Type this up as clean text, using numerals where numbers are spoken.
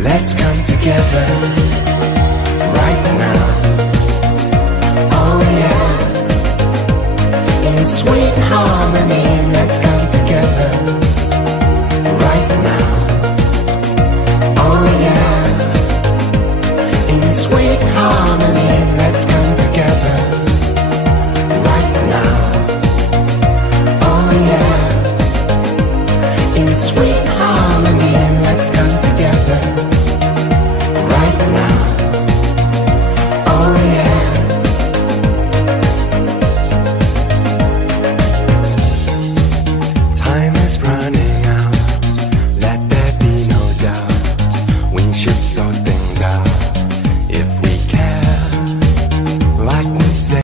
Let's come together right now. Oh yeah, in sweet harmony, let's come